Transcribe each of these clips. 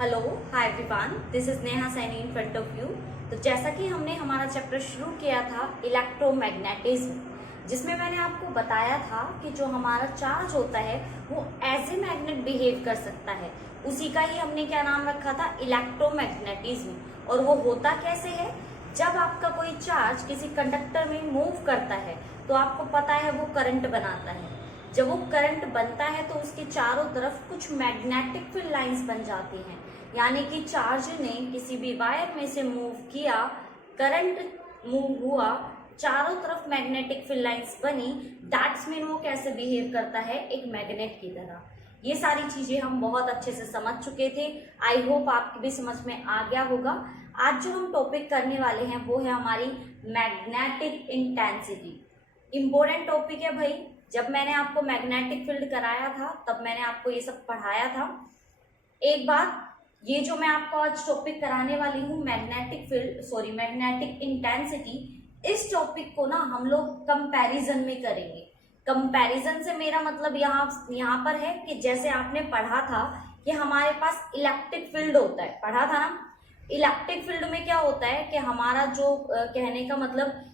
Hello, hi everyone, this is Neha Saini in front of you. तो जैसा कि हमने हमारा चैप्टर शुरू किया था इलेक्ट्रोमैग्नेटिज्म, जिसमें मैंने आपको बताया था कि जो हमारा चार्ज होता है वो एज ए मैग्नेट बिहेव कर सकता है। उसी का ही हमने क्या नाम रखा था, इलेक्ट्रोमैग्नेटिज्म। और वो होता कैसे है, जब आपका कोई चार्ज किसी कंडक्टर में मूव करता है तो आपको पता है वो करंट बनाता है। जब वो करंट बनता है तो उसके चारों तरफ कुछ मैग्नेटिक फील्ड लाइंस बन जाती हैं, यानी कि चार्ज ने किसी भी वायर में से मूव किया, करंट मूव हुआ, चारों तरफ मैग्नेटिक फील्ड लाइंस बनी। दैट्स मीन वो कैसे बिहेव करता है, एक मैग्नेट की तरह। ये सारी चीजें हम बहुत अच्छे से समझ चुके थे। आई होप आपकी भी समझ में आ गया होगा। आज जो हम टॉपिक करने वाले हैं वो है हमारी मैग्नेटिक इंटेंसिटी। इंपॉर्टेंट टॉपिक है भाई। जब मैंने आपको मैग्नेटिक फील्ड कराया था तब मैंने आपको ये सब पढ़ाया था। एक बात, ये जो मैं आपको आज टॉपिक कराने वाली हूँ मैग्नेटिक इंटेंसिटी, इस टॉपिक को ना हम लोग कंपैरिजन में करेंगे। कंपैरिजन से मेरा मतलब यहाँ पर है कि जैसे आपने पढ़ा था कि हमारे पास इलेक्ट्रिक फील्ड होता है, पढ़ा था ना। इलेक्ट्रिक फील्ड में क्या होता है कि हमारा जो कहने का मतलब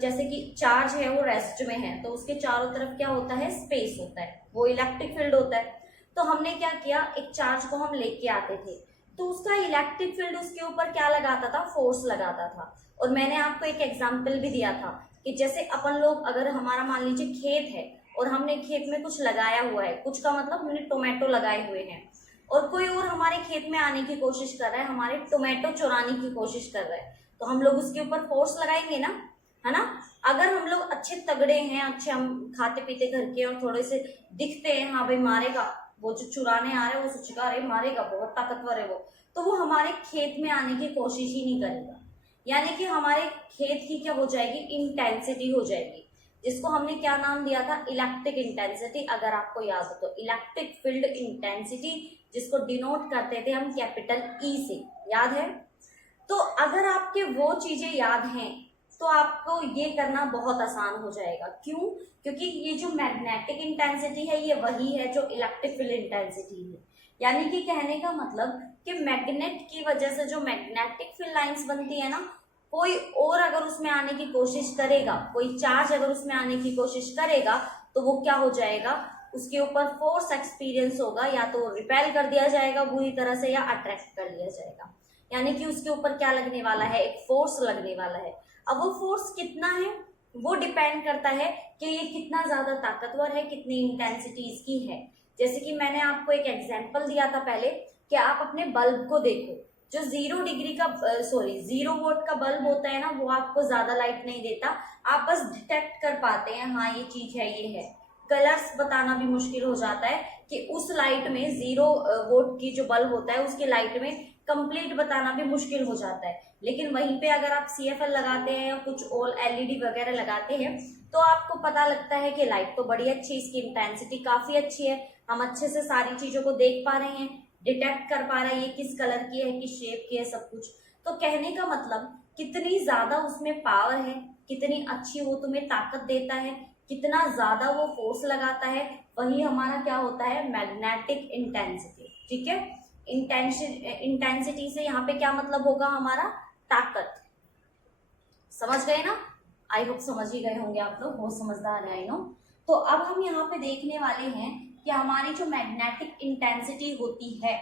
जैसे कि चार्ज है वो रेस्ट में है तो उसके चारों तरफ क्या होता है, स्पेस होता है, वो इलेक्ट्रिक फील्ड होता है। तो हमने क्या किया, एक चार्ज को हम लेके आते थे तो उसका इलेक्ट्रिक फील्ड उसके ऊपर क्या लगाता था, फोर्स लगाता था। और मैंने आपको एक एग्जाम्पल भी दिया था कि जैसे अपन लोग, अगर हमारा मान लीजिए खेत है और हमने खेत में कुछ लगाया हुआ है, कुछ का मतलब हमने टोमेटो लगाए हुए हैं और कोई और हमारे खेत में आने की कोशिश कर रहा है, हमारे टोमेटो चुराने की कोशिश कर रहा है, तो हम लोग उसके ऊपर फोर्स लगाएंगे ना, है ना। अगर हम लोग अच्छे तगड़े हैं, अच्छे हम खाते पीते घर के और थोड़े से दिखते हैं, हाँ भाई मारेगा, वो जो चुराने आ रहे हैं वो सोचेगा अरे मारेगा, बहुत ताकतवर है वो, तो वो हमारे खेत में आने की कोशिश ही नहीं करेगा। यानी कि हमारे खेत की क्या हो जाएगी, इंटेंसिटी हो जाएगी, जिसको हमने क्या नाम दिया था, इलेक्ट्रिक इंटेंसिटी। अगर आपको याद हो तो इलेक्ट्रिक फील्ड इंटेंसिटी, जिसको डिनोट करते थे हम कैपिटल ई से, याद है। तो अगर आपके वो चीजें याद हैं तो आपको ये करना बहुत आसान हो जाएगा। क्यों? क्योंकि ये जो मैग्नेटिक इंटेंसिटी है ये वही है जो इलेक्ट्रिक फील्ड इंटेंसिटी है। यानी कि कहने का मतलब कि मैग्नेट की वजह से जो मैग्नेटिक फील्ड लाइंस बनती है ना, कोई और अगर उसमें आने की कोशिश करेगा, कोई चार्ज अगर उसमें आने की कोशिश करेगा तो वो क्या हो जाएगा, उसके ऊपर फोर्स एक्सपीरियंस होगा, या तो रिपेल कर दिया जाएगा बुरी तरह से या अट्रैक्ट कर लिया जाएगा। यानी कि उसके ऊपर क्या लगने वाला है, एक फोर्स लगने वाला है। अब वो फोर्स कितना है वो डिपेंड करता है कि ये कितना ज्यादा ताकतवर है, कितनी इंटेंसिटी इसकी है। जैसे कि मैंने आपको एक एग्जांपल दिया था पहले कि आप अपने बल्ब को देखो, जो 0 वोल्ट का बल्ब होता है ना, वो आपको ज्यादा लाइट नहीं देता, आप बस डिटेक्ट कर पाते हैं हाँ ये चीज है, ये है। कलर्स बताना भी मुश्किल हो जाता है कि उस लाइट में 0 वोल्ट की जो बल्ब होता है उसकी लाइट में कंप्लीट बताना भी मुश्किल हो जाता है। लेकिन वहीं पे अगर आप CFL लगाते हैं या कुछ और LED वगैरह लगाते हैं तो आपको पता लगता है कि लाइट तो बड़ी अच्छी, इसकी इंटेंसिटी काफी अच्छी है, हम अच्छे से सारी चीजों को देख पा रहे हैं, डिटेक्ट कर पा रहे हैं ये किस कलर की है, किस शेप की है, सब कुछ। तो कहने का मतलब कितनी ज्यादा उसमें पावर है, कितनी अच्छी वो तुम्हें ताकत देता है, कितना ज्यादा वो फोर्स लगाता है, वही हमारा क्या होता है, मैग्नेटिक इंटेंसिटी। ठीक है, इंटेंसिटी से यहाँ पे क्या मतलब होगा, हमारा ताकत। समझ गए ना? आई होप समझ ही गए होंगे आप लोग, बहुत समझदार है आई नो। तो अब हम यहाँ पे देखने वाले हैं कि हमारी जो मैग्नेटिक इंटेंसिटी होती है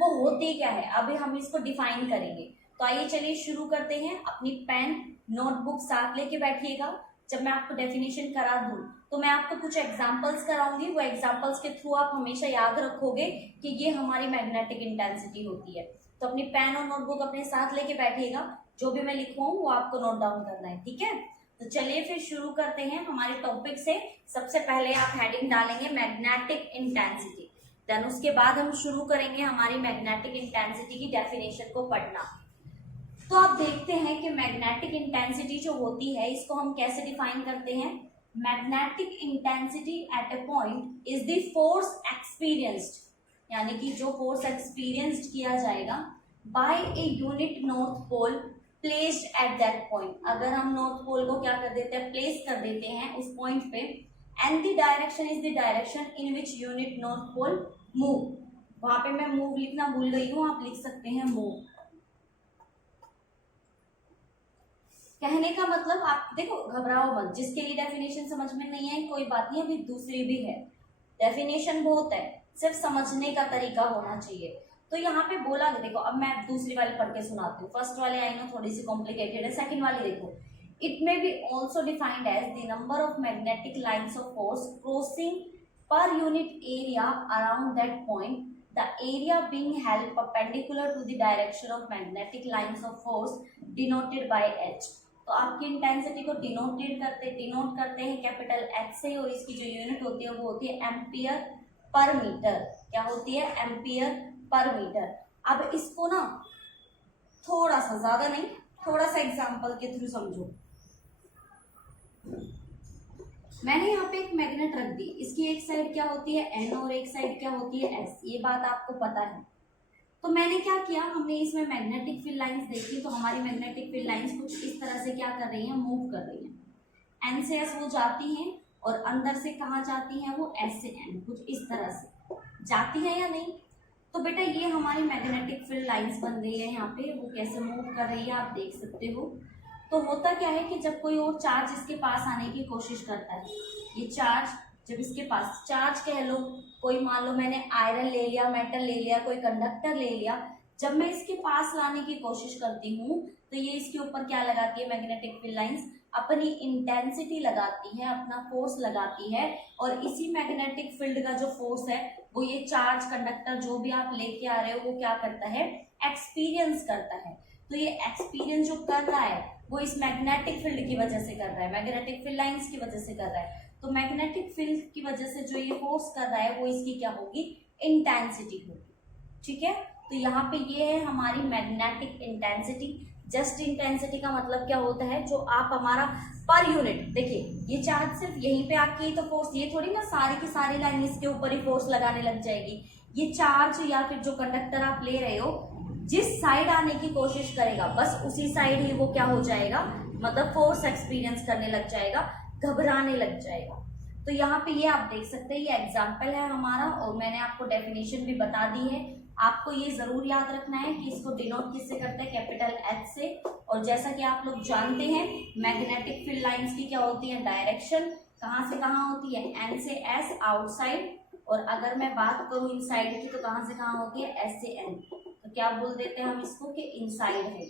वो होती क्या है। अभी हम इसको डिफाइन करेंगे। तो आइए चलिए शुरू करते हैं। अपनी पेन नोटबुक साथ लेके बैठिएगा। जब मैं आपको डेफिनेशन करा दूं तो मैं आपको कुछ एग्जांपल्स कराऊंगी, वो एग्जांपल्स के थ्रू आप हमेशा याद रखोगे कि ये हमारी मैग्नेटिक इंटेंसिटी होती है। तो अपनी पेन और नोटबुक अपने साथ लेके बैठिएगा, जो भी मैं लिखवाऊं वो आपको नोट डाउन करना है, ठीक है। तो चलिए फिर शुरू करते हैं हमारे टॉपिक से। सबसे पहले आप हेडिंग डालेंगे मैग्नेटिक इंटेंसिटी, देन उसके बाद हम शुरू करेंगे हमारी मैग्नेटिक इंटेंसिटी की डेफिनेशन को पढ़ना। तो आप देखते हैं कि मैग्नेटिक इंटेंसिटी जो होती है इसको हम कैसे डिफाइन करते हैं। Magnetic intensity at a point is the force experienced, यानी कि जो फोर्स एक्सपीरियंस्ड किया जाएगा by a unit north pole placed at that point. अगर हम नॉर्थ पोल को क्या कर देते हैं, प्लेस कर देते हैं उस पॉइंट पे, and the direction is the direction in which unit north pole move. वहां पे मैं मूव लिखना भूल गई हूँ, आप लिख सकते हैं मूव। कहने का मतलब आप देखो, घबराओ मत, जिसके लिए डेफिनेशन समझ में नहीं है कोई बात नहीं, अभी दूसरी भी है। डेफिनेशन बहुत है, सिर्फ समझने का तरीका होना चाहिए। तो यहाँ पे बोला, देखो अब मैं दूसरी वाली पढ़ के सुनाती हूँ। फर्स्ट वाले आई नो थोड़ी सी कॉम्प्लिकेटेड है, सेकंड वाली देखो। It may be also defined as the number of magnetic lines of force crossing per unit area around that point, the area being held perpendicular to the direction of magnetic lines of force denoted by H। तो आपकी intensity को denote करते हैं capital H से, और इसकी जो unit होती है वो होती है एम्पियर पर मीटर। क्या होती है? Ampere per metre. अब इसको ना थोड़ा सा, ज्यादा नहीं, थोड़ा सा एग्जांपल के थ्रू समझो। मैंने यहाँ पे एक मैग्नेट रख दी, इसकी एक साइड क्या होती है N और एक साइड क्या होती है S, ये बात आपको पता है। तो मैंने क्या किया, हमने इसमें मैग्नेटिक फील्ड लाइंस देखी, तो हमारी मैग्नेटिक फील्ड लाइंस कुछ इस तरह से क्या कर रही हैं, मूव कर रही हैं। N से S वो जाती हैं, और अंदर से कहाँ जाती हैं वो, S से N, कुछ इस तरह से जाती है या नहीं। तो बेटा ये हमारी मैग्नेटिक फील्ड लाइंस बन रही है, यहाँ पे वो कैसे मूव कर रही है आप देख सकते हो। तो होता क्या है कि जब कोई और चार्ज इसके पास आने की कोशिश करता है, ये चार्ज जब इसके पास, चार्ज कह लो, कोई मान लो मैंने आयरन ले लिया, मेटल ले लिया, कोई कंडक्टर ले लिया, जब मैं इसके पास लाने की कोशिश करती हूँ तो ये इसके ऊपर क्या लगाती है, मैग्नेटिक फील्ड लाइंस अपनी इंटेंसिटी लगाती है, अपना फोर्स लगाती है, और इसी मैग्नेटिक फील्ड का जो फोर्स है वो ये चार्ज, कंडक्टर जो भी आप लेके आ रहे हो वो क्या करता है, एक्सपीरियंस करता है। तो ये एक्सपीरियंस जो कर रहा है वो इस मैग्नेटिक फील्ड की वजह से कर रहा है, मैग्नेटिक फील्ड लाइंस की वजह से कर रहा है। तो मैग्नेटिक फील्ड की वजह से जो ये फोर्स कर रहा है वो इसकी क्या होगी, इंटेंसिटी होगी। ठीक है, तो यहाँ पे ये है हमारी मैग्नेटिक इंटेंसिटी। जस्ट इंटेंसिटी का मतलब क्या होता है, जो आप हमारा पर यूनिट, देखिए ये चार्ज सिर्फ यहीं पे आके ही तो फोर्स, ये थोड़ी ना सारी की सारी लाइन इसके ऊपर ही फोर्स लगाने लग जाएगी। ये चार्ज या फिर जो कंडक्टर आप ले रहे हो, जिस साइड आने की कोशिश करेगा बस उसी साइड ही वो क्या हो जाएगा, मतलब फोर्स एक्सपीरियंस करने लग जाएगा, घबराने लग जाएगा। तो यहाँ पे ये आप देख सकते हैं, ये एग्जाम्पल है हमारा, और मैंने आपको डेफिनेशन भी बता दी है। आपको ये जरूर याद रखना है कि इसको डिनोट किससे करते हैं, कैपिटल H से। और जैसा कि आप लोग जानते हैं मैग्नेटिक फील्ड लाइंस की क्या होती है, डायरेक्शन कहाँ से कहाँ होती है, N से S आउटसाइड, और अगर मैं बात करूँ इनसाइड की तो कहाँ से कहाँ होती है, S से N। तो क्या बोल देते हैं हम इसको कि इनसाइड है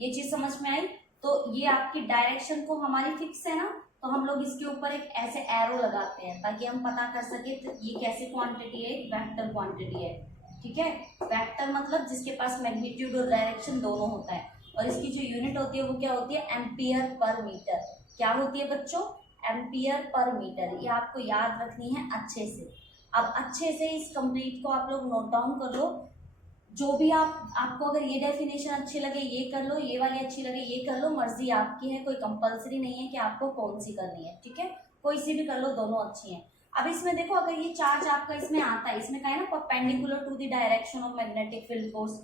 ये चीज समझ में आई। तो ये आपकी डायरेक्शन को हमारी फिक्स है ना, तो हम लोग इसके ऊपर एक ऐसे एरो लगाते हैं ताकि हम पता कर सके तो ये कैसी क्वांटिटी है, एक वेक्टर क्वांटिटी है। ठीक है, वेक्टर मतलब जिसके पास मैग्नीट्यूड और डायरेक्शन दोनों होता है, और इसकी जो यूनिट होती है वो क्या होती है, एम्पियर पर मीटर। क्या होती है बच्चों, एम्पियर पर मीटर। ये आपको याद रखनी है अच्छे से। अब अच्छे से इस कंप्लीट को आप लोग नोट डाउन कर लो। जो भी आपको अगर ये डेफिनेशन अच्छी लगे ये कर लो, ये वाली अच्छी लगे ये कर लो, मर्जी आपकी है, कोई कंपलसरी नहीं है कि आपको कौन सी करनी है। ठीक है, कोई सी भी कर लो, दोनों अच्छी हैं। अब इसमें देखो, अगर ये चार्ज आपका इसमें आता है, इसमें क्या है ना, perpendicular to the direction of magnetic field force.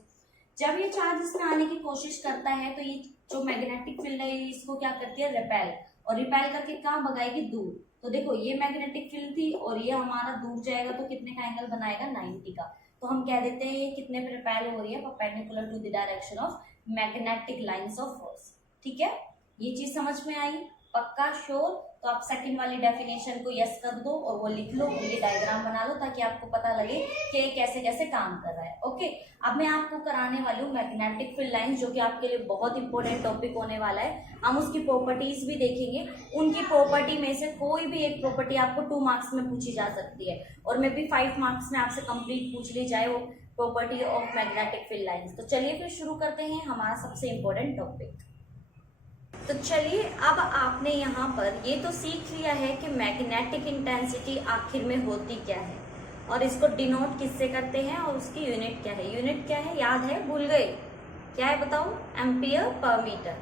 जब ये चार्ज इसमें आने की कोशिश करता है तो ये जो मैग्नेटिक फील्ड है इसको क्या करती है, रिपेल, और रिपेल करके कहाँ भगाएगी, दूर। तो देखो ये मैग्नेटिक फील्ड थी और ये हमारा दूर जाएगा तो कितने का एंगल बनाएगा, 90 का। तो हम कह देते हैं ये कितने पे रिपेल हो रही है, perpendicular to the direction of magnetic lines of force. ठीक है, ये चीज समझ में आई, पक्का, श्योर। तो आप सेकंड वाली डेफिनेशन को यस कर दो और वो लिख लो, ये डायग्राम बना लो ताकि आपको पता लगे कि ये कैसे कैसे काम कर रहा है। ओके, अब मैं आपको कराने वाली हूँ मैग्नेटिक फील्ड लाइंस, जो कि आपके लिए बहुत इंपॉर्टेंट टॉपिक होने वाला है। हम उसकी प्रॉपर्टीज भी देखेंगे, उनकी प्रॉपर्टी में से कोई भी एक प्रॉपर्टी आपको 2 मार्क्स में पूछी जा सकती है, और मे बी 5 मार्क्स में आपसे कंप्लीट पूछ ली जाए वो property of magnetic field lines. तो चलिए फिर शुरू करते हैं हमारा सबसे इम्पोर्टेंट टॉपिक। तो चलिए, अब आपने यहाँ पर ये तो सीख लिया है कि मैग्नेटिक इंटेंसिटी आखिर में होती क्या है, और इसको डिनोट किससे करते हैं, और उसकी यूनिट क्या है। यूनिट क्या है, याद है, भूल गए, क्या है बताओ, एम्पियर पर मीटर।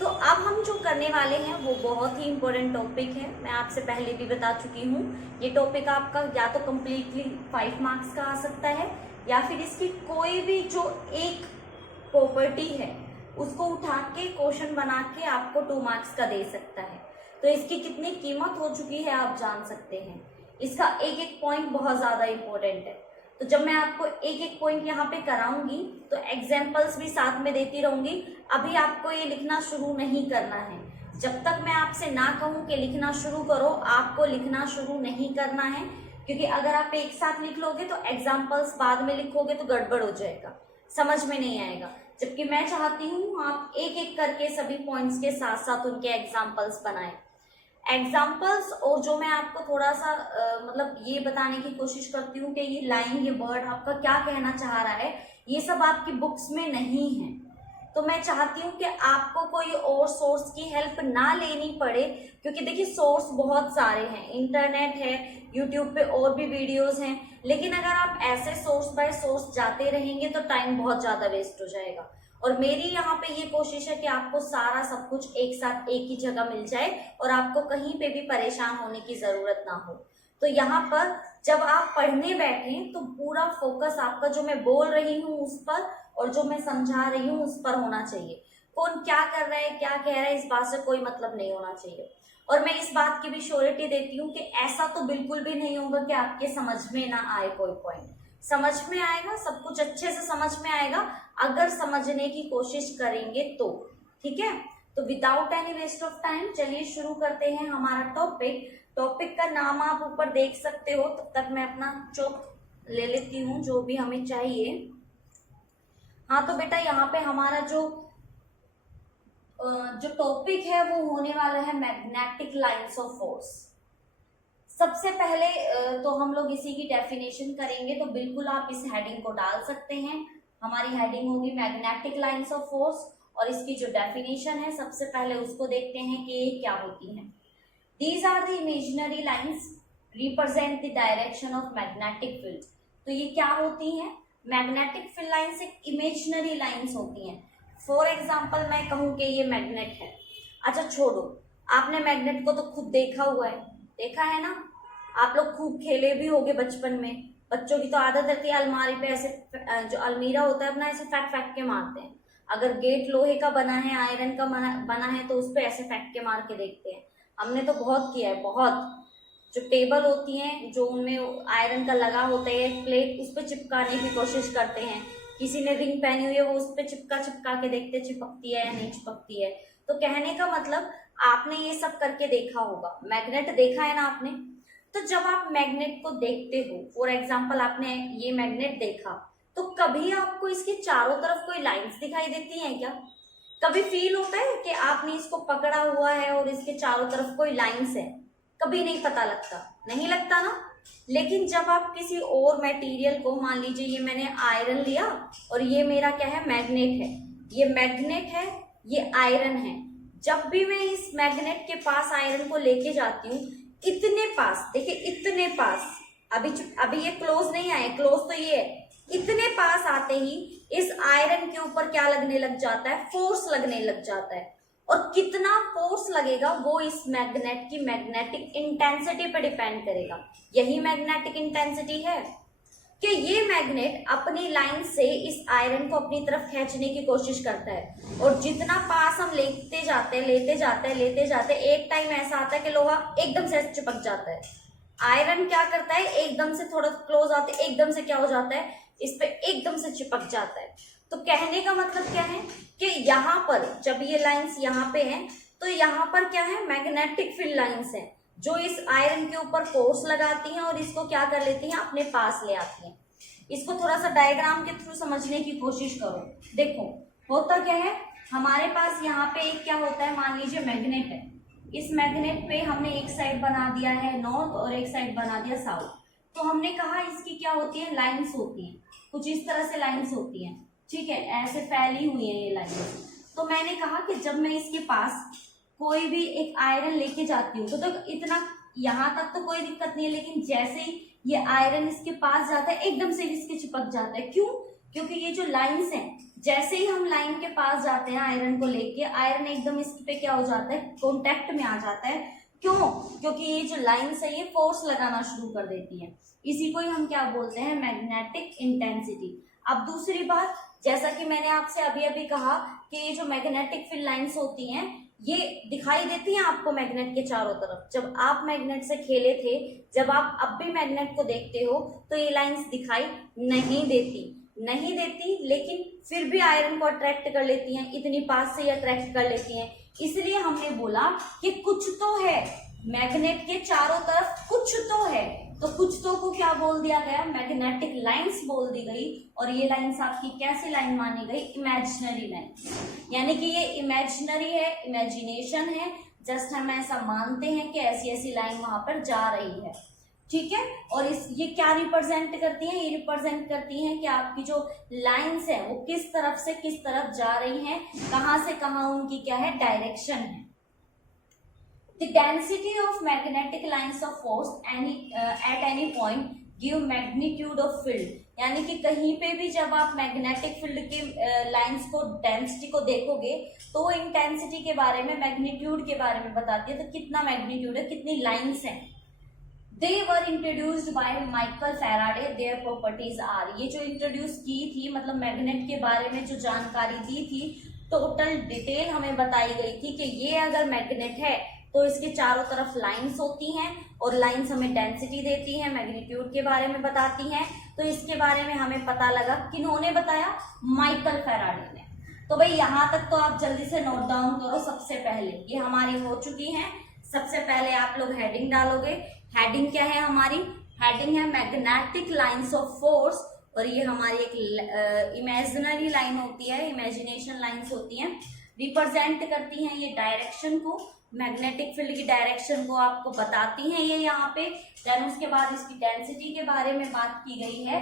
तो अब हम जो करने वाले हैं वो बहुत ही इंपॉर्टेंट टॉपिक है, मैं आपसे पहले भी बता चुकी हूँ। ये टॉपिक आपका या तो कम्प्लीटली 5 मार्क्स का आ सकता है, या फिर इसकी कोई भी जो एक प्रॉपर्टी है उसको उठा के क्वेश्चन बना के आपको 2 मार्क्स का दे सकता है। तो इसकी कितनी कीमत हो चुकी है आप जान सकते हैं। इसका एक एक पॉइंट बहुत ज्यादा इंपॉर्टेंट है। तो जब मैं आपको एक एक पॉइंट यहाँ पे कराऊंगी तो एग्जाम्पल्स भी साथ में देती रहूंगी। अभी आपको ये लिखना शुरू नहीं करना है, जब तक मैं आपसे ना कहूँ कि लिखना शुरू करो, आपको लिखना शुरू नहीं करना है, क्योंकि अगर आप एक साथ लिख लोगे तो एग्जाम्पल्स बाद में लिखोगे तो गड़बड़ हो जाएगा, समझ में नहीं आएगा। जबकि मैं चाहती हूँ आप एक एक करके सभी पॉइंट्स के साथ साथ उनके एग्जाम्पल्स बनाएं। एग्जाम्पल्स और जो मैं आपको थोड़ा सा मतलब ये बताने की कोशिश करती हूँ कि ये लाइन, ये वर्ड आपका क्या कहना चाह रहा है, ये सब आपकी बुक्स में नहीं है। तो मैं चाहती हूँ कि आपको कोई और सोर्स की हेल्प ना लेनी पड़े, क्योंकि देखिए सोर्स बहुत सारे हैं, इंटरनेट है, यूट्यूब पे और भी वीडियोस हैं, लेकिन अगर आप ऐसे सोर्स बाय सोर्स जाते रहेंगे तो टाइम बहुत ज़्यादा वेस्ट हो जाएगा। और मेरी यहाँ पे ये कोशिश है कि आपको सारा सब कुछ एक साथ एक ही जगह मिल जाए और आपको कहीं पे भी परेशान होने की ज़रूरत ना हो। तो यहाँ पर जब आप पढ़ने बैठें तो पूरा फोकस आपका जो मैं बोल रही हूँ उस पर और जो मैं समझा रही हूँ उस पर होना चाहिए। कौन क्या कर रहा है, क्या कह रहा है, इस बात से कोई मतलब नहीं होना चाहिए। और मैं इस बात की भी श्योरिटी देती हूँ कि ऐसा तो बिल्कुल भी नहीं होगा कि आपके समझ में ना आए कोई पॉइंट। समझ में आएगा, सब कुछ अच्छे से समझ में आएगा अगर समझने की कोशिश करेंगे तो। ठीक है, तो without any waste of time चलिए शुरू करते हैं हमारा टॉपिक का नाम आप ऊपर देख सकते हो। तब तक मैं अपना चौक ले लेती हूँ जो भी हमें चाहिए। हाँ तो बेटा यहाँ पे हमारा जो टॉपिक है वो होने वाला है मैग्नेटिक लाइंस ऑफ फोर्स। सबसे पहले तो हम लोग इसी की डेफिनेशन करेंगे, तो बिल्कुल आप इस हेडिंग को डाल सकते हैं। हमारी हेडिंग होगी मैग्नेटिक लाइंस ऑफ फोर्स और इसकी जो डेफिनेशन है सबसे पहले उसको देखते हैं कि ये क्या होती है। These are the imaginary lines represent the direction of magnetic field. तो ये क्या होती हैं? मैग्नेटिक फील्ड लाइंस एक इमेजिनरी लाइंस होती हैं। फॉर एग्जाम्पल मैं कहूँ कि ये मैग्नेट है। अच्छा छोड़ो, आपने मैग्नेट को तो खुद देखा हुआ है, देखा है ना, आप लोग खूब खेले भी होगे बचपन में। बच्चों की तो आदत रहती है अलमारी पे ऐसे जो अलमीरा होता है अपना ऐसे फेंक के मारते हैं। अगर गेट लोहे का बना है, आयरन का बना है तो उस पर ऐसे फेंक के मार के देखते हैं। हमने तो बहुत किया है, बहुत। जो टेबल होती हैं जो उनमें आयरन का लगा होता है प्लेट, उस पर चिपकाने की कोशिश करते हैं। किसी ने रिंग पहनी हुई है वो उस पर चिपका के देखते चिपकती है या नहीं चिपकती है। तो कहने का मतलब आपने ये सब करके देखा होगा। मैग्नेट देखा है ना आपने? तो जब आप मैग्नेट को देखते हो, फॉर एग्जाम्पल आपने ये मैग्नेट देखा, तो कभी आपको इसके चारों तरफ कोई लाइंस दिखाई देती हैं क्या? कभी फील होता है कि आपने इसको पकड़ा हुआ है और इसके चारों तरफ कोई लाइंस है? कभी नहीं पता लगता, नहीं लगता ना। लेकिन जब आप किसी और मटेरियल को, मान लीजिए ये मैंने आयरन लिया और ये मेरा क्या है, मैग्नेट है, ये मैग्नेट है, ये आयरन है। जब भी मैं इस मैग्नेट के पास आयरन को लेके जाती हूँ, इतने पास, देखिए इतने पास, अभी ये क्लोज नहीं आए, क्लोज तो ये है, इतने पास आते ही इस आयरन के ऊपर क्या लगने लग जाता है, फोर्स लगने लग जाता है। और कितना फोर्स लगेगा वो इस मैग्नेट की मैग्नेटिक इंटेंसिटी पे डिपेंड करेगा। यही मैग्नेटिक इंटेंसिटी है कि ये मैग्नेट अपनी लाइन से इस आयरन को अपनी तरफ खींचने की कोशिश करता है, और जितना पास हम लेते जाते हैं, एक टाइम ऐसा आता है कि लोहा एकदम से चिपक जाता है। आयरन क्या करता है, एकदम से थोड़ा क्लोज आते एकदम से क्या हो जाता है, इस पे एकदम से चिपक जाता है। तो कहने का मतलब क्या है कि यहाँ पर जब ये लाइंस यहाँ पे हैं तो यहाँ पर क्या है, मैग्नेटिक फील्ड लाइंस हैं जो इस आयरन के ऊपर फोर्स लगाती हैं और इसको क्या कर लेती हैं, अपने पास ले आती हैं। इसको थोड़ा सा डायग्राम के थ्रू समझने की कोशिश करो। देखो होता क्या है, हमारे पास यहाँ पे एक क्या होता है, मान लीजिए मैग्नेट है। इस मैग्नेट पे हमने एक साइड बना दिया है नॉर्थ और एक साइड बना दिया साउथ। तो हमने कहा इसकी क्या होती है, लाइन्स होती हैं, कुछ इस तरह से लाइन्स होती हैं। ठीक है, ऐसे फैली हुई है ये लाइन्स। तो मैंने कहा कि जब मैं इसके पास कोई भी एक आयरन लेके जाती हूँ तो इतना यहाँ तक तो कोई दिक्कत नहीं है, लेकिन जैसे ही ये आयरन इसके पास जाता है एकदम से इसके चिपक जाता है। क्यों? क्योंकि ये जो लाइन्स हैं, जैसे ही हम लाइन के पास जाते हैं आयरन को लेके, आयरन एकदम इस पे क्या हो जाता है, कॉन्टेक्ट में आ जाता है। क्यों? क्योंकि ये जो लाइन्स है ये फोर्स लगाना शुरू कर देती है। इसी को ही हम क्या बोलते हैं, मैग्नेटिक इंटेंसिटी। अब दूसरी बात, जैसा कि मैंने आपसे अभी अभी कहा कि ये जो मैग्नेटिक फील्ड लाइंस होती हैं ये दिखाई देती हैं आपको मैग्नेट के चारों तरफ। जब आप मैग्नेट से खेले थे, जब आप अब भी मैग्नेट को देखते हो तो ये लाइंस दिखाई नहीं देती, लेकिन फिर भी आयरन को अट्रैक्ट कर लेती हैं, इतनी पास से ही अट्रैक्ट कर लेती हैं। इसलिए हमने बोला कि कुछ तो है मैग्नेट के चारों तरफ, कुछ तो है। तो कुछ तो को क्या बोल दिया गया? मैग्नेटिक लाइंस बोल दी गई। और ये लाइंस आपकी कैसी लाइन मानी गई? Imaginary line. यानी कि ये इमेजिनरी है, इमेजिनेशन है, जस्ट हम ऐसा मानते हैं कि ऐसी ऐसी लाइन वहां पर जा रही है, ठीक है। और ये क्या रिप्रेजेंट करती हैं? ये रिप्रेजेंट करती हैं कि आपकी जो लाइंस है वो किस तरफ से किस तरफ जा रही हैं, कहां से कहां उनकी क्या है, डायरेक्शन है। The density of magnetic lines of force at any point give magnitude of field। यानी कि कहीं पे भी जब आप मैग्नेटिक फील्ड के लाइंस को, डेंसिटी को देखोगे तो वो इंटेंसिटी के बारे में, मैग्नीट्यूड के बारे में बताती है। तो कितना मैग्नीट्यूड है, कितनी लाइंस हैं। They were introduced by Michael Faraday, their properties are। ये जो इंट्रोड्यूस की थी, मतलब मैग्नेट के बारे में जो जानकारी दी थी, टोटल डिटेल हमें बताई गई थी कि ये अगर मैग्नेट है तो इसके चारों तरफ लाइंस होती हैं, और लाइंस हमें डेंसिटी देती हैं, मैग्नीट्यूड के बारे में बताती हैं। तो इसके बारे में हमें पता लगा, किन्होंने बताया? माइकल फैराडे ने। तो भाई यहाँ तक तो आप जल्दी से नोट डाउन करो। सबसे पहले ये हमारी हो चुकी है। सबसे पहले आप लोग हेडिंग डालोगे। हेडिंग क्या है हमारी? हेडिंग है मैग्नेटिक लाइंस ऑफ फोर्स। और ये हमारी एक इमेजिनरी लाइन होती है, इमेजिनेशन लाइंस होती हैं, रिप्रेजेंट करती हैं ये डायरेक्शन को, मैग्नेटिक फील्ड की डायरेक्शन को आपको बताती हैं ये यहाँ पे। देन उसके बाद इसकी डेंसिटी के बारे में बात की गई है।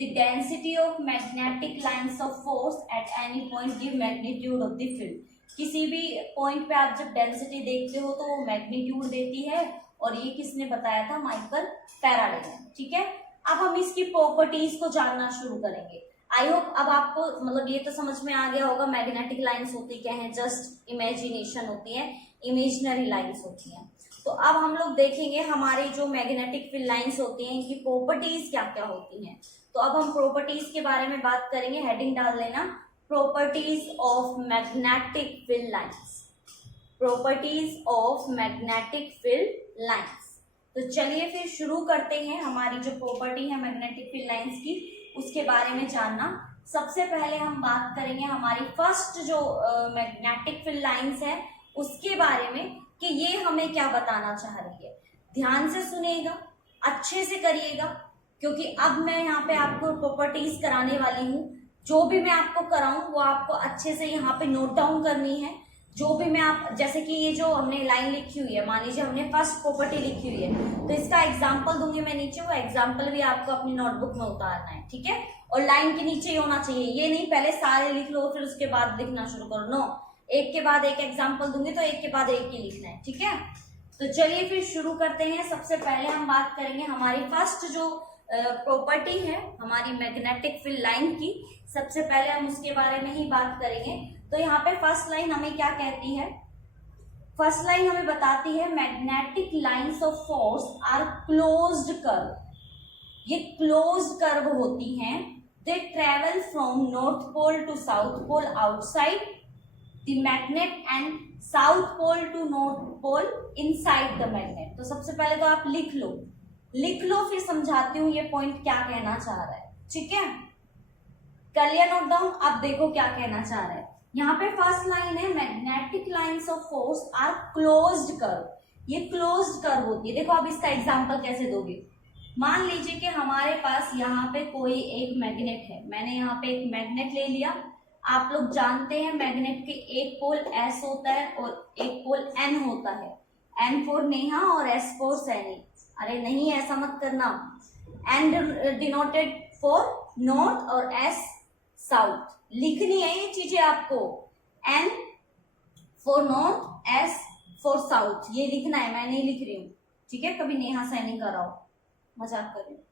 The density of magnetic lines of force at any point give magnitude of the field. किसी भी पॉइंट पे आप जब डेंसिटी देखते हो तो वो मैग्नीट्यूड देती है, और ये किसने बताया था? माइकल फैराडे ने, ठीक है। अब हम इसकी प्रॉपर्टीज को जानना शुरू करेंगे। आई होप अब आपको मतलब ये तो समझ में आ गया होगा मैग्नेटिक लाइंस होती क्या है, जस्ट इमेजिनेशन होती है, इमेजिनरी लाइंस होती हैं। तो अब हम लोग देखेंगे हमारी जो मैग्नेटिक फील्ड लाइंस होती हैं इनकी प्रॉपर्टीज क्या क्या होती हैं। तो अब हम प्रॉपर्टीज के बारे में बात करेंगे। हेडिंग डाल लेना, properties of magnetic field lines. Properties of magnetic field lines. तो चलिए फिर शुरू करते हैं। हमारी जो प्रॉपर्टी है मैग्नेटिक फील्ड लाइंस की, उसके बारे में जानना। सबसे पहले हम बात करेंगे हमारी फर्स्ट जो मैग्नेटिक फील्ड लाइंस है उसके बारे में, कि ये हमें क्या बताना चाह रही है। ध्यान से सुनिएगा, अच्छे से करिएगा, क्योंकि अब मैं यहाँ पे आपको प्रॉपर्टीज कराने वाली हूँ। जो भी मैं आपको कराऊं वो आपको अच्छे से यहाँ पे नोट डाउन करनी है। जो भी मैं आप, जैसे कि ये जो हमने लाइन लिखी हुई है, मान लीजिए हमने फर्स्ट प्रॉपर्टी लिखी हुई है, तो इसका एग्जाम्पल दूंगी मैं नीचे, वो एग्जाम्पल भी आपको अपनी नोटबुक में उतारना है, ठीक है। और लाइन के नीचे ही होना चाहिए, ये नहीं पहले सारे लिख लो फिर उसके बाद लिखना शुरू करो, नो, एक के बाद एक एग्जाम्पल दूंगी तो एक के बाद एक ही लिखना है, ठीक है। तो चलिए फिर शुरू करते हैं। सबसे पहले हम बात करेंगे हमारी फर्स्ट जो प्रॉपर्टी है हमारी मैग्नेटिक फील्ड लाइन की। सबसे पहले हम उसके बारे में ही बात करेंगे। तो यहाँ पे फर्स्ट लाइन हमें क्या कहती है? फर्स्ट लाइन हमें बताती है magnetic lines of force are closed curve. ये क्लोज्ड कर्व होती हैं। They travel from north pole to south pole outside the magnet and south pole to north pole inside the magnet. तो सबसे पहले तो आप लिख लो फिर समझाती हूँ ये पॉइंट क्या कहना चाह रहा है, ठीक है। कर लिया नोट डाउन? अब देखो क्या कहना चाह रहा है। यहाँ पे फर्स्ट लाइन है magnetic lines of force are closed curve. ये क्लोज्ड कर्व होती है। देखो अब इसका एग्जांपल कैसे दोगे। मान लीजिए कि हमारे पास यहाँ पे कोई एक मैग्नेट है, मैंने यहाँ पे एक मैग्नेट ले लिया। आप लोग जानते हैं मैग्नेट के एक पोल S होता है और एक पोल N होता है। N फॉर नेहा और S फॉर सैनी। अरे नहीं, ऐसा मत करना। N डिनोटेड फॉर नॉर्थ और S साउथ। लिखनी है ये चीजें आपको। N for north, S for south, ये लिखना है। मैं नहीं लिख रही हूँ, ठीक है। कभी नेहा सैनी कराओ, मजाक कर रही हूँ।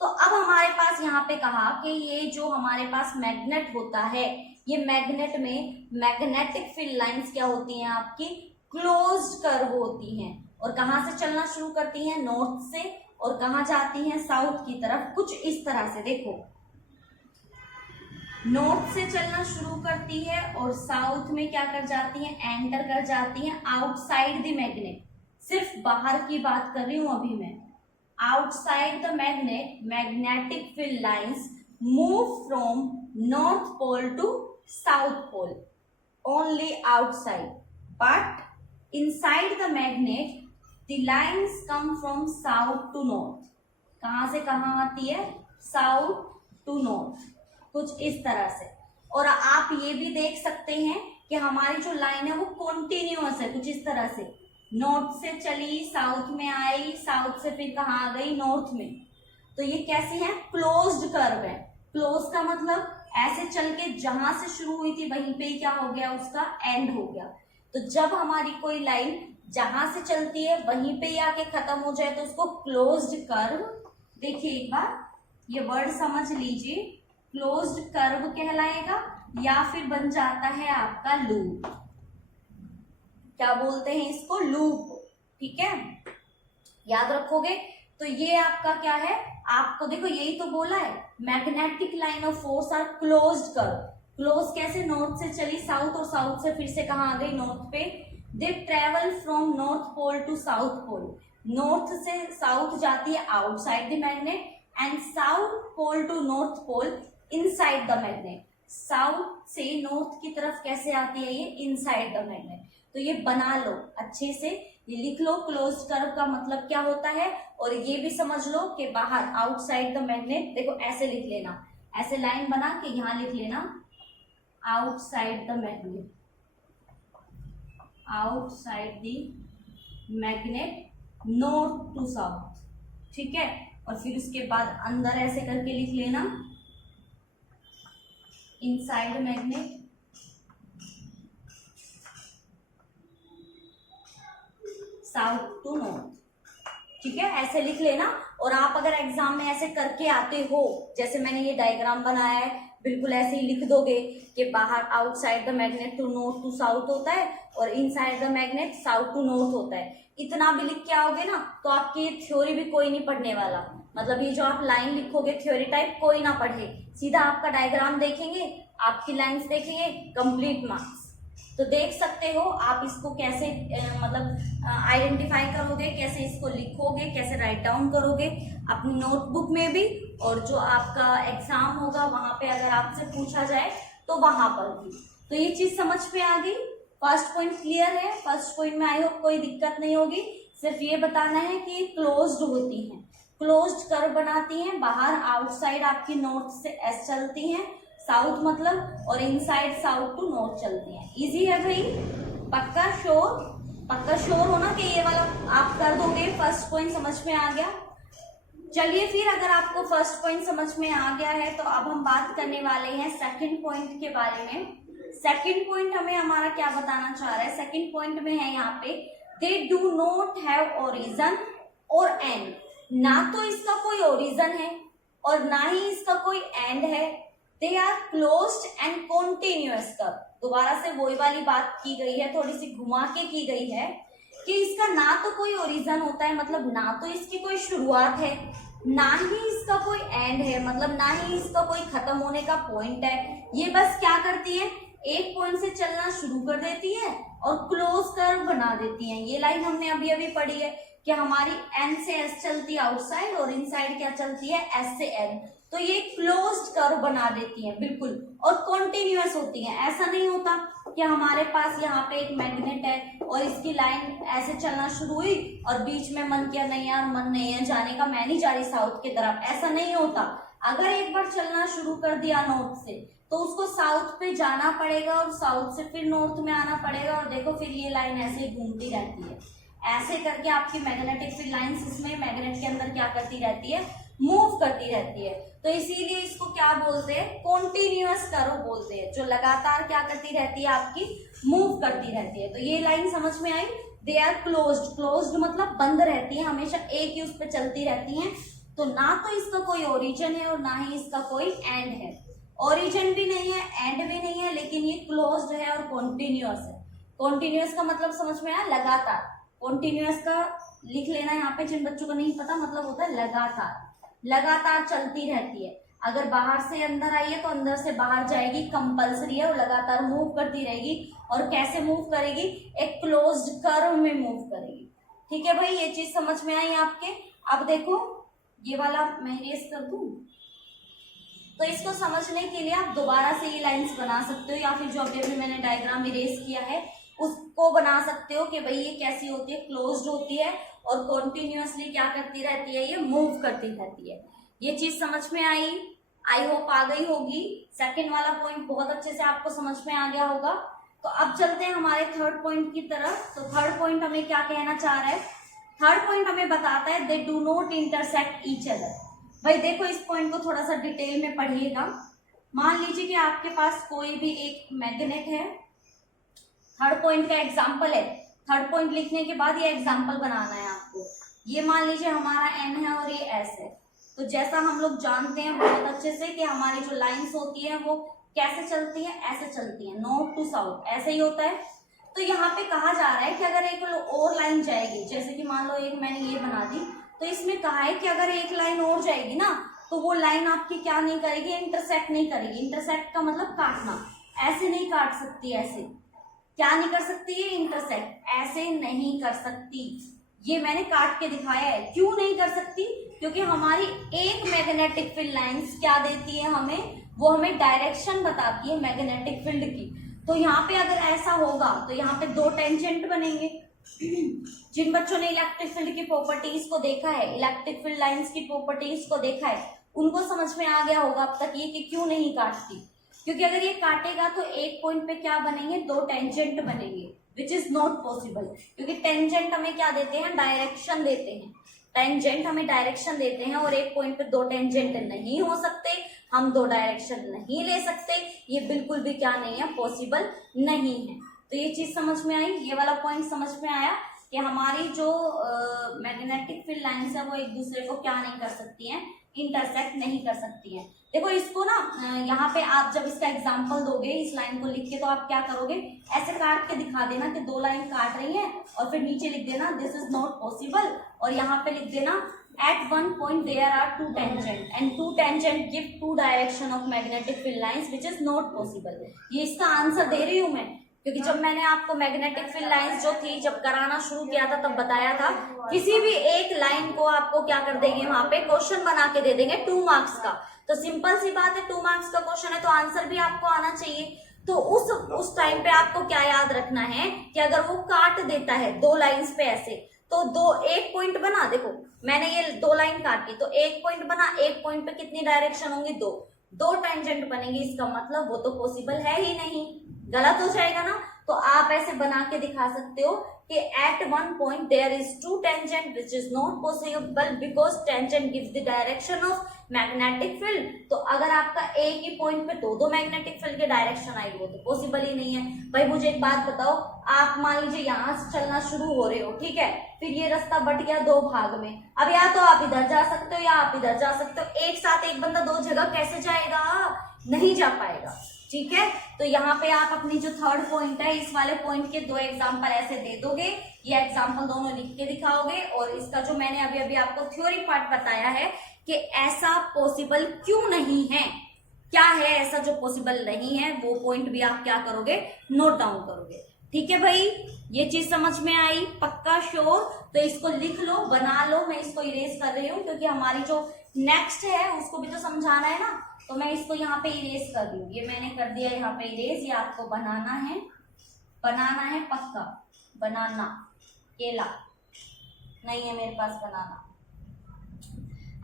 तो अब हमारे पास यहाँ पे कहा कि ये जो हमारे पास मैग्नेट होता है, ये मैग्नेट में मैग्नेटिक फील्ड लाइंस क्या होती हैं आपकी? क्लोज्ड कर्व होती हैं। और कहाँ से चलना शुरू करती हैं? नॉर्थ से। और कहाँ जाती हैं? साउथ की तरफ। कुछ इस तरह से देखो, नॉर्थ से चलना शुरू करती है और साउथ में क्या कर जाती है, एंटर कर जाती है आउटसाइड द मैग्नेट। सिर्फ बाहर की बात कर रही हूं अभी मैं। Outside the magnet, magnetic field lines move from north pole to south pole, only outside, but inside the magnet the lines come from south to north. कहां से कहां आती है, साउथ टू नॉर्थ, कुछ इस तरह से। और आप ये भी देख सकते हैं कि हमारी जो लाइन है वो कॉन्टिन्यूअस है, कुछ इस तरह से। नॉर्थ से चली, साउथ में आई, साउथ से फिर कहाँ आ गई, नॉर्थ में। तो ये कैसी है, क्लोज्ड कर्व है। क्लोज का मतलब ऐसे चल के जहां से शुरू हुई थी वहीं पे ही क्या हो गया, उसका एंड हो गया। तो जब हमारी कोई लाइन जहां से चलती है वहीं पे ही आके खत्म हो जाए तो उसको क्लोज्ड कर्व, देखिए एक बार ये वर्ड समझ लीजिए, क्लोज्ड कर्व कहलाएगा या फिर बन जाता है आपका लूप। क्या बोलते हैं इसको, लूप। ठीक है, याद रखोगे। तो ये आपका क्या है, आपको देखो यही तो बोला है, magnetic line of force are closed curve. Close कैसे, नॉर्थ से चली साउथ और साउथ से फिर से कहाँ आ गई, नॉर्थ पे। They travel from north pole to south pole. North से साउथ जाती है outside the magnet and south pole to north pole inside the magnet. South से नॉर्थ की तरफ कैसे आती है ये, इनसाइड द मैग्नेट। तो ये बना लो अच्छे से, ये लिख लो क्लोज्ड कर्व का मतलब क्या होता है। और ये भी समझ लो कि बाहर आउटसाइड द मैग्नेट, देखो ऐसे लिख लेना, ऐसे लाइन बना के यहां लिख लेना outside the magnet, outside the magnet north to south. ठीक है, और फिर उसके बाद अंदर ऐसे करके लिख लेना inside magnet south to north. ठीक है, ऐसे लिख लेना। और आप अगर एग्जाम में ऐसे करके आते हो, जैसे मैंने ये डायग्राम बनाया है, बिल्कुल ऐसे ही लिख दोगे कि बाहर outside the magnet to north to south होता है और inside the magnet south to north होता है। इतना भी लिख के आओगे ना तो आपकी थ्योरी भी कोई नहीं पढ़ने वाला। मतलब ये जो आप लाइन लिखोगे थ्योरी टाइप, कोई ना पढ़े, सीधा आपका डायग्राम देखेंगे, आपकी लाइंस देखेंगे, कंप्लीट मार्क्स। तो देख सकते हो आप इसको कैसे मतलब आइडेंटिफाई करोगे, कैसे इसको लिखोगे, कैसे राइट डाउन करोगे अपनी नोटबुक में भी, और जो आपका एग्जाम होगा वहां पे अगर आपसे पूछा जाए तो वहां पर भी। तो ये चीज समझ में आ गई, फर्स्ट पॉइंट क्लियर है। फर्स्ट पॉइंट में आई होप कोई दिक्कत नहीं होगी। सिर्फ ये बताना है कि ये क्लोज्ड होती हैं, क्लोज्ड कर्व बनाती हैं, बाहर आउटसाइड आपकी नॉर्थ से एस चलती हैं, साउथ मतलब, और इनसाइड साउथ टू नॉर्थ चलती हैं। इजी है भाई, पक्का श्योर, पक्का श्योर हो ना कि ये वाला आप कर दोगे। फर्स्ट पॉइंट समझ में आ गया। चलिए फिर, अगर आपको फर्स्ट पॉइंट समझ में आ गया है तो अब हम बात करने वाले हैं सेकंड पॉइंट के बारे में। सेकंड पॉइंट हमें हमारा क्या बताना चाह रहा है, सेकंड पॉइंट में है यहाँ पे, they do not have origin और एंड। ना तो इसका कोई ओरिजन है और ना ही इसका कोई एंड है। They are closed and continuous curve. दोबारा से वही वाली बात की गई है, थोड़ी सी घुमा के की गई है कि इसका ना तो कोई ओरिजन होता है, मतलब ना तो इसकी कोई शुरुआत है, ना ही इसका कोई एंड है, मतलब ना ही इसका कोई खत्म होने का पॉइंट है। ये बस क्या करती है, एक पॉइंट से चलना शुरू कर देती है और क्लोज कर्व बना देती है। ये लाइन हमने अभी अभी पढ़ी है कि हमारी एन से एस चलती है आउटसाइड और इनसाइड क्या चलती है, एस से एन। तो ये क्लोज्ड कर्व बना देती है बिल्कुल, और कॉन्टिन्यूअस होती है। ऐसा नहीं होता कि हमारे पास यहाँ पे एक मैग्नेट है और इसकी लाइन ऐसे चलना शुरू हुई और बीच में मन किया नहीं यार, मन नहीं है जाने का, मैं नहीं जा रही साउथ की तरफ, ऐसा नहीं होता। अगर एक बार चलना शुरू कर दिया नॉर्थ से तो उसको साउथ पे जाना पड़ेगा और साउथ से फिर नॉर्थ में आना पड़ेगा, और देखो फिर ये लाइन ऐसे ही घूमती रहती है। ऐसे करके आपकी मैग्नेटिक फील्ड लाइंस इसमें मैग्नेट के अंदर क्या करती रहती है, मूव करती रहती है। तो इसीलिए इसको क्या बोलते हैं, कॉन्टिन्यूअस कर्व बोलते हैं, जो लगातार क्या करती रहती है, आपकी मूव करती रहती है। तो ये लाइन समझ में आई, दे आर क्लोज्ड। क्लोज्ड मतलब बंद रहती है, हमेशा एक ही उस पर चलती रहती है। तो ना तो इसका कोई ओरिजिन है और ना ही इसका कोई एंड है। ओरिजिन भी नहीं है, एंड भी नहीं है, लेकिन ये क्लोज्ड है और कॉन्टिन्यूअस है। कॉन्टिन्यूअस का मतलब समझ में आया, लगातार। कॉन्टिन्यूअस का लिख लेना यहाँ पे, जिन बच्चों को नहीं पता, मतलब होता है लगातार, लगातार चलती रहती है। अगर बाहर से अंदर आई है तो अंदर से बाहर जाएगी, कंपल्सरी है, और लगातार मूव करती रहेगी। और कैसे मूव करेगी? एक क्लोज्ड कर्व में मूव करेगी। ठीक है भाई, ये चीज समझ में आई आपके? अब देखो ये वाला मैं इरेज कर दूं, तो इसको समझने के लिए आप दोबारा से ये लाइंस बना सकते हो, या फिर जो अभी मैंने डायग्राम इरेज किया है उसको बना सकते हो कि भाई ये कैसी होती है, क्लोज्ड होती है और कॉन्टिन्यूअसली क्या करती रहती है, ये मूव करती रहती है। ये चीज समझ में आई होप आ गई होगी। सेकंड वाला पॉइंट बहुत अच्छे से आपको समझ में आ गया होगा। तो अब चलते हैं हमारे थर्ड पॉइंट की तरफ। तो थर्ड पॉइंट हमें क्या कहना चाह रहा है? थर्ड पॉइंट हमें बताता है they do not intersect each other. भाई देखो इस पॉइंट को थोड़ा सा डिटेल में पढ़िएगा। मान लीजिए कि आपके पास कोई भी एक मैग्नेट है, थर्ड पॉइंट का एग्जाम्पल है। थर्ड पॉइंट लिखने के बाद ये एग्जाम्पल बनाना है आपको। ये मान लीजिए हमारा एन है और ये एस है। तो जैसा हम लोग जानते हैं बहुत अच्छे से कि हमारी जो लाइंस होती है वो कैसे चलती है, ऐसे चलती है, नॉर्थ टू साउथ, ऐसे ही होता है। तो यहाँ पे कहा जा रहा है कि अगर एक और लाइन जाएगी, जैसे कि मान लो एक मैंने ये बना दी, तो इसमें कहा है कि अगर एक लाइन और जाएगी ना तो वो लाइन आपकी क्या नहीं करेगी, इंटरसेक्ट नहीं करेगी। इंटरसेक्ट का मतलब काटना, ऐसे नहीं काट सकती, ऐसे क्या नहीं कर सकती है, इंटरसेक्ट ऐसे नहीं कर सकती। ये मैंने काट के दिखाया है। क्यों नहीं कर सकती? क्योंकि हमारी एक मैग्नेटिक फील्ड लाइंस क्या देती है हमें, वो हमें डायरेक्शन बताती है मैग्नेटिक फील्ड की। तो यहाँ पे अगर ऐसा होगा तो यहाँ पे दो टेंजेंट बनेंगे। जिन बच्चों ने इलेक्ट्रिक फील्ड की प्रॉपर्टीज को देखा है, इलेक्ट्रिक फील्ड लाइंस की प्रॉपर्टीज को देखा है, उनको समझ में आ गया होगा अब तक ये कि क्यों नहीं काटती। क्योंकि अगर ये काटेगा तो एक पॉइंट पे क्या बनेंगे, दो टेंजेंट बनेंगे, विच इज नॉट पॉसिबल। क्योंकि टेंजेंट हमें क्या देते हैं, डायरेक्शन देते हैं। टेंजेंट हमें डायरेक्शन देते हैं और एक पॉइंट पे दो टेंजेंट नहीं हो सकते, हम दो डायरेक्शन नहीं ले सकते, ये बिल्कुल भी क्या नहीं है, पॉसिबल नहीं है। तो ये चीज समझ में आई, ये वाला पॉइंट समझ में आया कि हमारी जो मैग्नेटिक फील्ड लाइंस है वो एक दूसरे को क्या नहीं कर सकती हैं, इंटरसेक्ट नहीं कर सकती हैं। देखो इसको ना यहाँ पे आप जब इसका एग्जाम्पल दोगे इस लाइन को लिख के, तो आप क्या करोगे, ऐसे काट के दिखा देना कि दो लाइन काट रही है और फिर नीचे लिख देना दिस इज नॉट पॉसिबल, और यहाँ पे लिख देना at one point there are two tangent and two tangent give two direction of magnetic field lines which is not possible. ये इसका आंसर दे रही हूँ मैं, क्योंकि जब मैंने आपको मैग्नेटिक फील्ड लाइंस जो थी जब कराना शुरू किया था तब बताया था किसी भी एक लाइन को आपको क्या कर देंगे, वहां पे क्वेश्चन बना के दे देंगे 2 मार्क्स का। तो सिंपल सी बात है, 2 मार्क्स का क्वेश्चन है तो आंसर भी आपको आना चाहिए। तो उस टाइम पे आपको क्या याद रखना है कि अगर वो काट देता है दो लाइंस पे ऐसे, तो दो एक पॉइंट बना, देखो मैंने ये दो लाइन काटी तो एक पॉइंट बना, एक पॉइंट पे कितनी डायरेक्शन होंगी, दो टेंजेंट बनेंगे। इसका मतलब वो तो पॉसिबल है ही नहीं, गलत हो जाएगा ना। तो आप ऐसे बना के दिखा सकते हो कि at one point there is two tangent which is not possible because tangent gives the direction of magnetic field. तो अगर आपका एक ही पॉइंट पे दो मैग्नेटिक फील्ड के डायरेक्शन आएगी वो तो पॉसिबल ही नहीं है। भाई मुझे एक बात बताओ, आप मान लीजिए यहाँ से चलना शुरू हो रहे हो, ठीक है, फिर ये रास्ता बट गया दो भाग में, अब या तो आप इधर जा सकते हो या आप इधर जा सकते हो। एक साथ एक बंदा दो जगह कैसे जाएगा, नहीं जा पाएगा, ठीक है। तो यहाँ पे आप अपनी जो थर्ड पॉइंट है इस वाले पॉइंट के दो एग्जांपल ऐसे दे दोगे, ये एग्जांपल दोनों लिख के दिखाओगे, और इसका जो मैंने अभी अभी आपको थ्योरी पार्ट बताया है कि ऐसा पॉसिबल क्यों नहीं है, क्या है ऐसा जो पॉसिबल नहीं है, वो पॉइंट भी आप क्या करोगे, नोट डाउन करोगे। ठीक है भाई, ये चीज समझ में आई, पक्का श्योर? तो इसको लिख लो, बना लो। मैं इसको इरेज कर रही हूँ क्योंकि हमारी जो नेक्स्ट है उसको भी तो समझाना है ना, तो मैं इसको यहाँ पे इरेज कर रही हूँ। ये मैंने कर दिया यहाँ पे इरेज, ये आपको बनाना है पक्का, बनाना, केला नहीं है मेरे पास बनाना।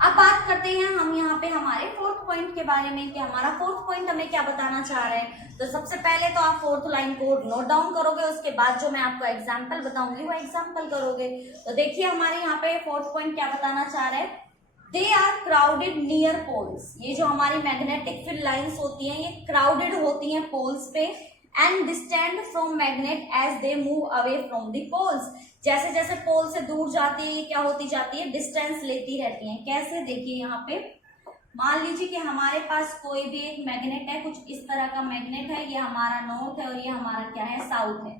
अब बात करते हैं हम यहाँ पे हमारे फोर्थ पॉइंट के बारे में कि हमारा फोर्थ पॉइंट हमें क्या बताना चाह रहे हैं। तो सबसे पहले तो आप फोर्थ लाइन को नोट डाउन करोगे, उसके बाद जो मैं आपको एग्जाम्पल बताऊंगी वो एग्जाम्पल करोगे। तो देखिए हमारे यहाँ पे फोर्थ पॉइंट क्या बताना चाह रहे हैं, they are crowded near poles. ये जो हमारी मैग्नेटिक फील्ड लाइंस होती हैं ये क्राउडेड होती हैं पोल्स पे, and distant from magnet as they move away from the poles. जैसे जैसे पोल से दूर जाती है क्या होती जाती है, डिस्टेंस लेती रहती है। कैसे, देखिए यहाँ पे मान लीजिए कि हमारे पास कोई भी एक मैग्नेट है, कुछ इस तरह का मैग्नेट है, ये हमारा नॉर्थ है और ये हमारा क्या है, साउथ है।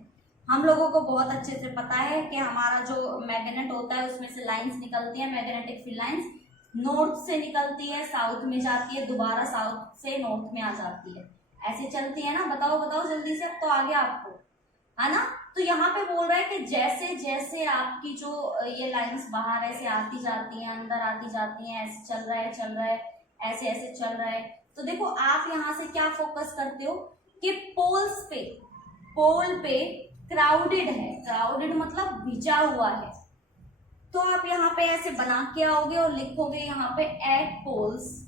हम लोगों को बहुत अच्छे से पता है कि हमारा जो मैग्नेट होता है उसमें से लाइंस निकलती है, मैग्नेटिक फील्ड लाइंस नॉर्थ से निकलती है, साउथ में जाती है, दोबारा साउथ से नॉर्थ में आ जाती है, ऐसे चलती है ना। बताओ बताओ जल्दी से, अब तो आ गया आपको, है ना। तो यहाँ पे बोल रहा है कि जैसे जैसे आपकी जो ये लाइंस बाहर ऐसे आती जाती हैं, अंदर आती जाती हैं, ऐसे चल रहा है चल रहा है, ऐसे ऐसे चल रहा है। तो देखो आप यहाँ से क्या फोकस करते हो कि पोल्स पे, पोल पे क्राउडेड है, क्राउडेड मतलब भिजा हुआ है। तो आप यहाँ पे ऐसे बना के आओगे और लिखोगे यहाँ पे at poles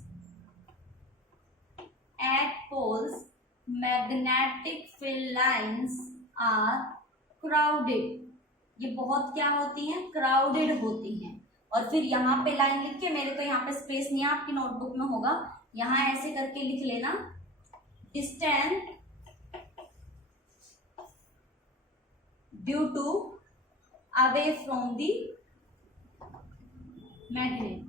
magnetic field lines are crowded. ये बहुत क्या होती हैं, क्राउडेड होती हैं। और फिर यहाँ पे लाइन लिख के, मेरे तो यहाँ पे स्पेस नहीं है, आपकी नोटबुक में होगा, यहाँ ऐसे करके लिख लेना, distance due to away from the magnet.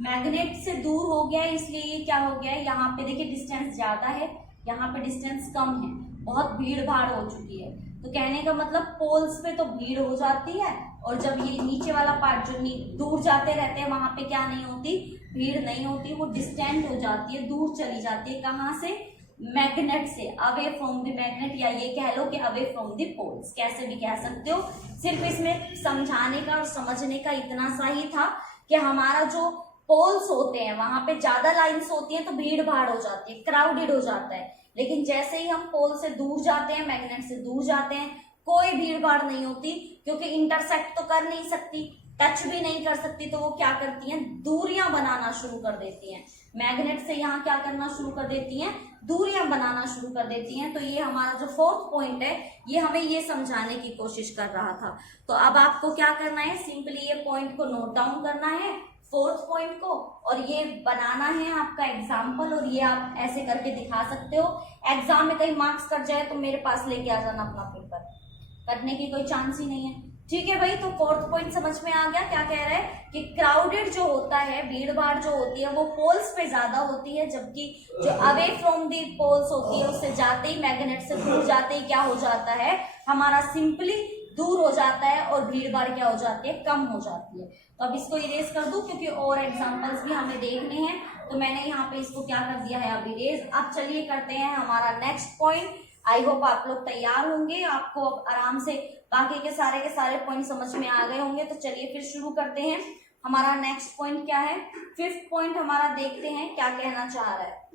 Magnet से दूर हो गया है, इसलिए ये क्या हो गया है, यहाँ पे देखिए डिस्टेंस ज्यादा है, यहाँ पे डिस्टेंस कम है, बहुत भीड़ भाड़ हो चुकी है। तो कहने का मतलब पोल्स पे तो भीड़ हो जाती है, और जब ये नीचे वाला पार्ट जो दूर जाते रहते हैं वहां पे क्या नहीं होती, भीड़ नहीं होती, वो डिस्टेंट हो जाती है, दूर चली जाती है। कहाँ से, मैग्नेट से, अवे फ्रॉम द मैग्नेट, या ये कह लो कि अवे फ्रॉम द पोल्स, कैसे भी कह सकते हो। सिर्फ इसमें समझाने का और समझने का इतना सा ही था कि हमारा जो पोल्स होते हैं वहां पे ज्यादा लाइंस होती हैं तो भीड़ भाड़ हो जाती है, क्राउडेड हो जाता है। लेकिन जैसे ही हम पोल से दूर जाते हैं, मैग्नेट से दूर जाते हैं, कोई भीड़ भाड़ नहीं होती, क्योंकि इंटरसेक्ट तो कर नहीं सकती, टच भी नहीं कर सकती, तो वो क्या करती हैं, दूरियां बनाना शुरू कर देती हैं। मैग्नेट से यहाँ क्या करना शुरू कर देती हैं, दूरियां बनाना शुरू कर देती हैं। तो ये हमारा जो फोर्थ पॉइंट है, ये हमें ये समझाने की कोशिश कर रहा था। तो अब आपको क्या करना है, सिंपली ये पॉइंट को नोट डाउन करना है, फोर्थ पॉइंट को, और ये बनाना है आपका एग्जाम्पल, और ये आप ऐसे करके दिखा सकते हो। एग्जाम में कहीं मार्क्स कट जाए तो मेरे पास लेके आ जाना अपना पेपर, कटने की कोई चांस ही नहीं है। ठीक है भाई, तो फोर्थ पॉइंट समझ में आ गया। क्या कह रहा है कि क्राउडेड जो होता है, भीड़ भाड़ जो होती है, वो पोल्स पे ज्यादा होती है, जबकि जो अवे फ्रॉम दी पोल्स होती है, उससे जाते ही, मैग्नेट से दूर जाते ही क्या हो जाता है, हमारा सिंपली दूर हो जाता है, और भीड़ भाड़ क्या हो जाती है, कम हो जाती है। तो अब इसको इरेज कर दूं, क्योंकि और एग्जांपल्स भी हमें देखने हैं, तो मैंने यहाँ पे इसको क्या कर दिया है, अब इरेज। अब चलिए करते हैं हमारा नेक्स्ट पॉइंट। आई होप आप लोग तैयार होंगे, आपको अब आराम से बाकी के सारे पॉइंट समझ में आ गए होंगे। तो चलिए फिर शुरू करते हैं। हमारा नेक्स्ट पॉइंट क्या है, फिफ्थ पॉइंट हमारा देखते हैं क्या कहना चाह रहा है।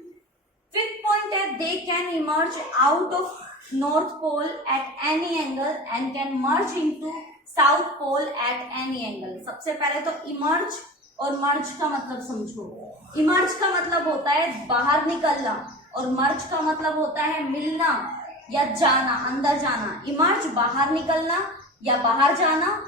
फिफ्थ पॉइंट है, they can emerge out of north pole at any angle and can merge into south pole at any angle. सबसे पहले तो इमर्ज और मर्ज का मतलब समझो। इमर्ज का मतलब होता है बाहर निकलना, और मर्ज का मतलब होता है मिलना या जाना, अंदर जाना। इमर्ज बाहर निकलना या बाहर जाना,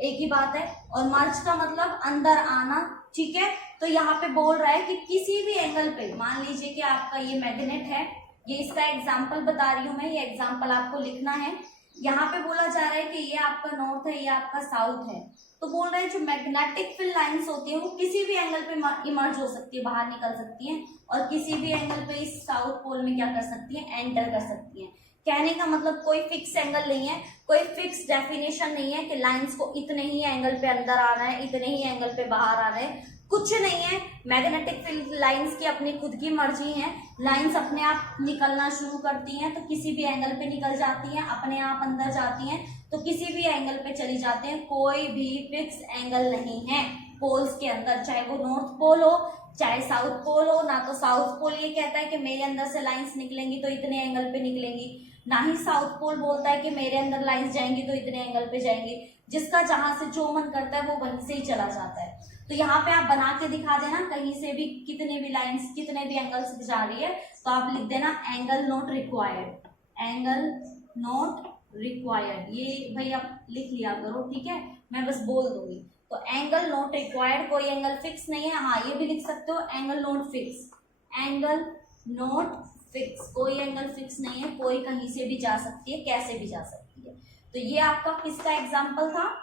एक ही बात है, और मर्ज का मतलब अंदर आना। ठीक है, तो यहाँ पे बोल रहा है कि किसी भी एंगल पे, मान लीजिए कि आपका ये मैग्नेट है, ये इसका एग्जाम्पल बता रही हूं मैं, ये एग्जाम्पल आपको लिखना है। यहाँ पे बोला जा रहा है कि ये आपका नॉर्थ है, ये आपका साउथ है। तो बोल रहे हैं जो मैग्नेटिक फील्ड लाइंस होती है वो किसी भी एंगल पे इमर्ज हो सकती है, बाहर निकल सकती हैं, और किसी भी एंगल पे इस साउथ पोल में क्या कर सकती है, एंटर कर सकती हैं। कहने का मतलब कोई फिक्स एंगल नहीं है, कोई फिक्स डेफिनेशन नहीं है कि लाइंस को इतने ही एंगल पे अंदर आना है, इतने ही एंगल पे बाहर आना है, कुछ नहीं है। मैग्नेटिक फील्ड लाइंस की अपनी खुद की मर्जी है, लाइंस अपने आप निकलना शुरू करती हैं तो किसी भी एंगल पे निकल जाती हैं, अपने आप अंदर जाती हैं तो किसी भी एंगल पे चली जाते हैं। कोई भी फिक्स एंगल नहीं है पोल्स के अंदर, चाहे वो नॉर्थ पोल हो चाहे साउथ पोल हो। ना तो साउथ पोल ये कहता है कि मेरे अंदर से लाइंस निकलेंगी तो इतने एंगल पे निकलेंगी, ना ही साउथ पोल बोलता है कि मेरे अंदर लाइंस जाएंगी तो इतने एंगल पे जाएंगी। जिसका जहां से जो मन करता है वो वहीं से ही चला जाता है। तो यहाँ पे आप बना के दिखा देना, कहीं से भी कितने भी लाइंस कितने भी एंगल से जा रही है तो आप लिख देना angle not required, angle not required. ये भाई आप लिख लिया करो, ठीक है, मैं बस बोल दूंगी। तो एंगल नॉट रिक्वायर्ड, कोई एंगल फिक्स नहीं है। हाँ, ये भी लिख सकते हो angle not fix, angle not fix, कोई एंगल फिक्स नहीं है, कोई कहीं से भी जा सकती है, कैसे भी जा सकती है। तो ये आपका किसका एग्जाम्पल था,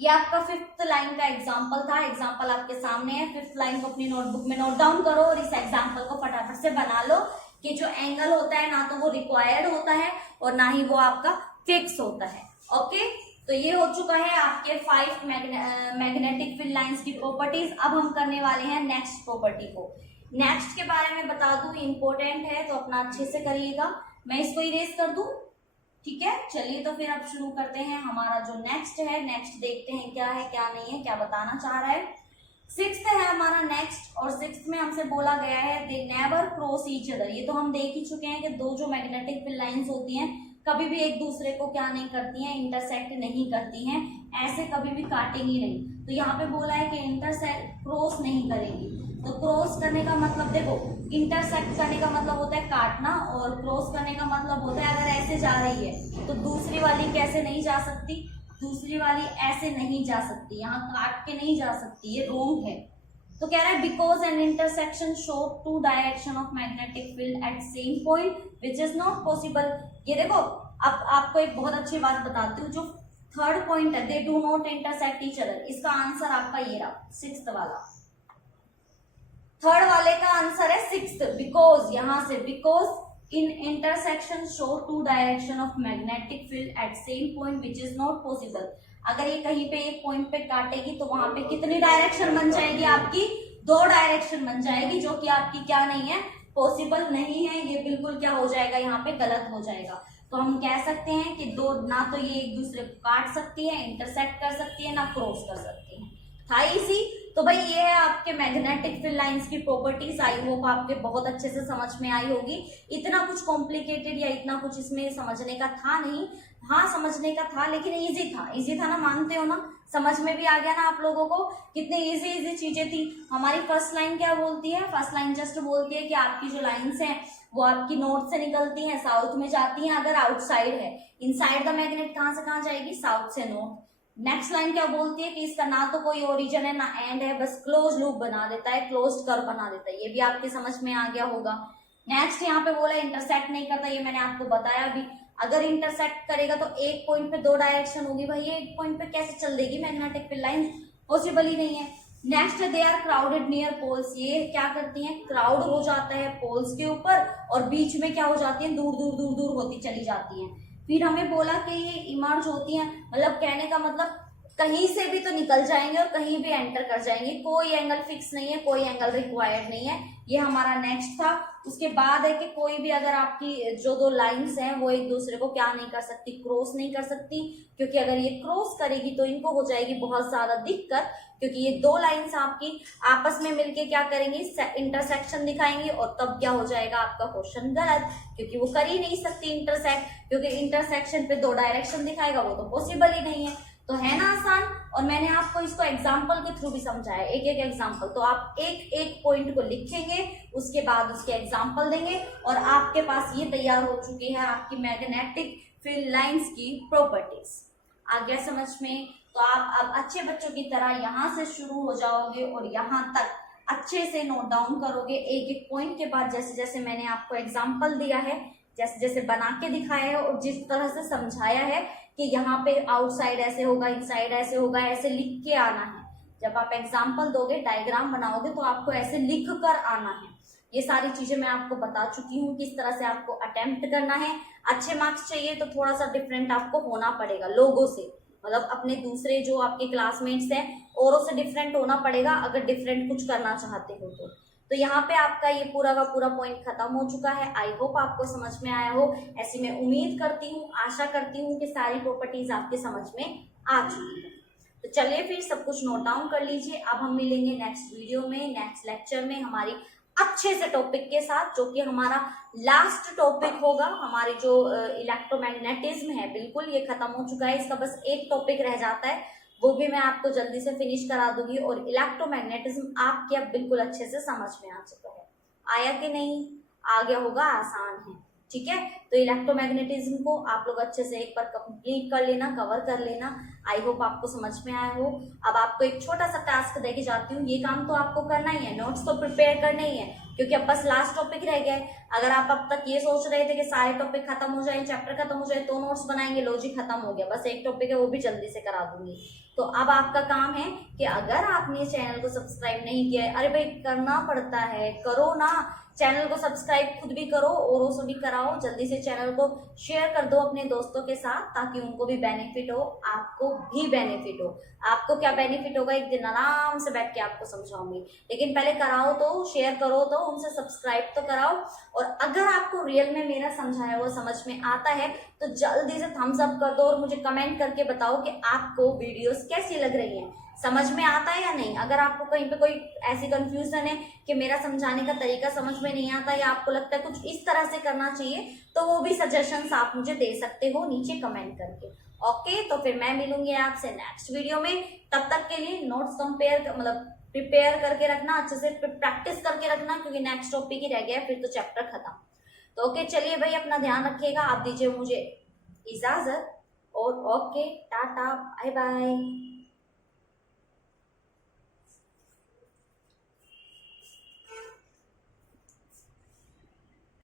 ये आपका फिफ्थ लाइन का एग्जाम्पल था। एग्जाम्पल आपके सामने है, फिफ्थ लाइन को अपनी नोटबुक में नोट डाउन करो और इस एग्जाम्पल को फटाफट से बना लो कि जो एंगल होता है ना तो वो रिक्वायर्ड होता है और ना ही वो आपका फिक्स होता है। ओके, तो ये हो चुका है आपके 5 मैग्नेटिक फील्ड लाइंस की प्रॉपर्टीज। अब हम करने वाले हैं नेक्स्ट प्रॉपर्टी को। नेक्स्ट के बारे में बता दूं, इंपॉर्टेंट है तो अपना अच्छे से करिएगा। मैं इसको इरेज कर दूं, ठीक है। चलिए तो फिर अब शुरू करते हैं। हमारा जो नेक्स्ट है, नेक्स्ट देखते हैं क्या है क्या नहीं है, क्या बताना चाह रहा है। 6th है हमारा नेक्स्ट, और 6th में हमसे बोला गया है they never cross each other. ये तो हम देख ही चुके हैं कि दो जो मैग्नेटिक फील्ड लाइंस होती हैं कभी भी एक दूसरे को क्या नहीं करती हैं, इंटरसेक्ट नहीं करती हैं, ऐसे कभी भी काटेंगी नहीं। तो यहाँ पे बोला है कि इंटरसेक्ट क्रॉस नहीं करेंगी। तो क्रॉस करने का मतलब देखो, इंटरसेक्ट करने का मतलब होता है काटना, और क्रॉस करने का मतलब होता है अगर ऐसे जा रही है तो दूसरी वाली कैसे नहीं जा सकती, दूसरी वाली ऐसे नहीं जा सकती, यहाँ काट के नहीं जा सकती, ये रोंग है। तो कह रहा है because an intersection show two direction of magnetic field at same point which is not possible. ये देखो, अब आपको एक बहुत अच्छी बात बताती हूँ। जो थर्ड पॉइंट है, they do not intersect each other, इसका आंसर आपका ये रहा 6th वाला। थर्ड वाले का आंसर है 6th, बिकॉज यहां से because in intersection show two direction of magnetic field at same point which is not possible. अगर ये कहीं पे एक पॉइंट पे काटेगी तो वहां पे कितनी डायरेक्शन बन जाएगी आपकी, 2 डायरेक्शन बन जाएगी, जो कि आपकी क्या नहीं है, पॉसिबल नहीं है। ये बिल्कुल क्या हो जाएगा, यहाँ पे गलत हो जाएगा। तो हम कह सकते हैं कि दो ना तो ये एक दूसरे को काट सकती है, इंटरसेक्ट कर सकती है, ना क्रॉस कर सकती है। था इजी। तो भाई ये है आपके मैग्नेटिक फील्ड लाइंस की प्रॉपर्टीज। आई होप आपके बहुत अच्छे से समझ में आई होगी। इतना कुछ कॉम्प्लिकेटेड या इतना कुछ इसमें समझने का था नहीं, हाँ समझने का था, लेकिन इजी था। इजी था ना, मानते हो ना, समझ में भी आ गया ना आप लोगों को, कितनी इजी इजी चीजें थी। हमारी फर्स्ट लाइन क्या बोलती है, फर्स्ट लाइन जस्ट बोलती है कि आपकी जो लाइंस हैं वो आपकी नॉर्थ से निकलती हैं, साउथ में जाती हैं अगर आउटसाइड है। इनसाइड द मैग्नेट कहां से कहां जाएगी, साउथ से नॉर्थ। नेक्स्ट लाइन क्या बोलती है कि इसका ना तो कोई ओरिजिन है ना एंड है, बस क्लोज लूप बना देता है, क्लोज्ड कर्व बना देता है। ये भी आपके समझ में आ गया होगा। नेक्स्ट यहाँ पे बोला इंटरसेक्ट नहीं करता, ये मैंने आपको बताया भी। अगर इंटरसेक्ट करेगा तो एक पॉइंट पे 2 डायरेक्शन होगी, भाई एक पॉइंट पे कैसे चल देगी मैग्नेटिक फील्ड लाइन, पॉसिबल ही नहीं है। Next they are crowded near poles, ये क्या करती हैं, क्राउड हो जाता है पोल्स के ऊपर, और बीच में क्या हो जाती है, दूर दूर दूर दूर होती चली जाती हैं। फिर हमें बोला कि ये इमर्ज होती हैं, मतलब कहने का मतलब कहीं से भी तो निकल जाएंगे और कहीं भी एंटर कर जाएंगे, कोई एंगल फिक्स नहीं है, कोई एंगल रिक्वायर्ड नहीं है। ये हमारा नेक्स्ट था। उसके बाद है कि कोई भी अगर आपकी जो 2 लाइंस हैं वो एक दूसरे को क्या नहीं कर सकती, क्रॉस नहीं कर सकती, क्योंकि अगर ये क्रॉस करेगी तो इनको हो जाएगी बहुत ज्यादा दिक्कत, क्योंकि ये 2 लाइंस आपकी आपस में मिलके क्या करेंगी, इंटरसेक्शन दिखाएंगी, और तब क्या हो जाएगा आपका क्वेश्चन गलत, क्योंकि वो कर ही नहीं सकती इंटरसेक्ट, क्योंकि इंटरसेक्शन पे 2 डायरेक्शन दिखाएगा, वो तो पॉसिबल ही नहीं है। तो है ना आसान। और मैंने आपको इसको एग्जाम्पल के थ्रू भी समझाया, एक एक एग्जाम्पल। तो आप एक एक पॉइंट को लिखेंगे, उसके बाद उसके एग्जाम्पल देंगे, और आपके पास ये तैयार हो चुकी है आपकी मैग्नेटिक फील्ड लाइंस की प्रॉपर्टीज। आ गया समझ में। तो आप अब अच्छे बच्चों की तरह यहाँ से शुरू हो जाओगे और यहाँ तक अच्छे से नोट डाउन करोगे एक एक पॉइंट के बाद, जैसे जैसे मैंने आपको एग्जाम्पल दिया है, जैसे जैसे बना के दिखाया है, और जिस तरह से समझाया है कि यहाँ पे आउटसाइड ऐसे होगा, इनसाइड ऐसे होगा, ऐसे लिख के आना है। जब आप एग्जाम्पल दोगे, डायग्राम बनाओगे, तो आपको ऐसे लिख कर आना है। ये सारी चीजें मैं आपको बता चुकी हूँ किस तरह से आपको अटेम्प्ट करना है। अच्छे मार्क्स चाहिए तो थोड़ा सा डिफरेंट आपको होना पड़ेगा लोगों से, मतलब अपने दूसरे जो आपके क्लासमेट्स हैं औरों से डिफरेंट होना पड़ेगा अगर डिफरेंट कुछ करना चाहते हो तो यहाँ पे आपका ये पूरा का पूरा पॉइंट खत्म हो चुका है। आई होप आपको समझ में आया हो, ऐसी मैं उम्मीद करती हूँ, आशा करती हूँ कि सारी प्रॉपर्टीज आपके समझ में आ चुकी है। तो चलिए फिर सब कुछ नोट डाउन कर लीजिए। अब हम मिलेंगे नेक्स्ट वीडियो में, नेक्स्ट लेक्चर में, हमारी अच्छे से टॉपिक के साथ, जो कि हमारा लास्ट टॉपिक होगा। हमारी जो इलेक्ट्रोमैग्नेटिज्म है, बिल्कुल ये खत्म हो चुका है, इसका बस एक टॉपिक रह जाता है, वो भी मैं आपको जल्दी से फिनिश करा दूंगी। और इलेक्ट्रोमैग्नेटिज्म आपके अब बिल्कुल अच्छे से समझ में आ चुका है। आया कि नहीं? आ गया होगा, आसान है, ठीक है। तो इलेक्ट्रोमैग्नेटिज्म को आप लोग अच्छे से एक बार कंप्लीट कर लेना, कवर कर लेना। आई होप आपको समझ में आया हो। अब आपको एक छोटा सा टास्क देके जाती हूँ, ये काम तो आपको करना ही है, नोट्स तो प्रिपेयर करने ही है, क्योंकि अब बस लास्ट टॉपिक रह गया है। अगर आप अब तक ये सोच रहे थे कि सारे टॉपिक खत्म हो जाए, चैप्टर खत्म हो जाए तो नोट्स बनाएंगे, लो जी खत्म हो गया, बस एक टॉपिक है वो भी जल्दी से करा दूंगी। तो अब आपका काम है कि अगर आपने चैनल को सब्सक्राइब नहीं किया है, अरे भाई करना पड़ता है, करो ना, चैनल को सब्सक्राइब खुद भी करो औरों से भी कराओ, जल्दी से चैनल को शेयर कर दो अपने दोस्तों के साथ, ताकि उनको भी बेनिफिट हो, आपको भी बेनिफिट हो। आपको क्या बेनिफिट होगा, एक दिन आराम से बैठ के आपको समझाऊंगी, लेकिन पहले कराओ तो, शेयर करो तो, उनसे सब्सक्राइब तो कराओ। और अगर आपको रियल में मेरा समझाया हुआ समझ में आता है तो जल्दी से थम्स अप कर दो और मुझे कमेंट करके बताओ कि आपको वीडियोस कैसी लग रही हैं, समझ में आता है या नहीं। अगर आपको कहीं पे कोई ऐसी कंफ्यूजन है कि मेरा समझाने का तरीका समझ में नहीं आता या आपको लगता है कुछ इस तरह से करना चाहिए, तो वो भी सजेशंस आप मुझे दे सकते हो नीचे कमेंट करके। ओके, तो फिर मैं मिलूंगी आपसे नेक्स्ट वीडियो में। तब तक के लिए नोट्स प्रिपेयर करके रखना, अच्छे से प्रैक्टिस करके रखना, क्योंकि नेक्स्ट टॉपिक ही रह गया, फिर तो चैप्टर खत्म। तो ओके, चलिए भाई, अपना ध्यान रखिएगा, आप दीजिए मुझे इजाजत और ओके, टाटा, बाय बाय।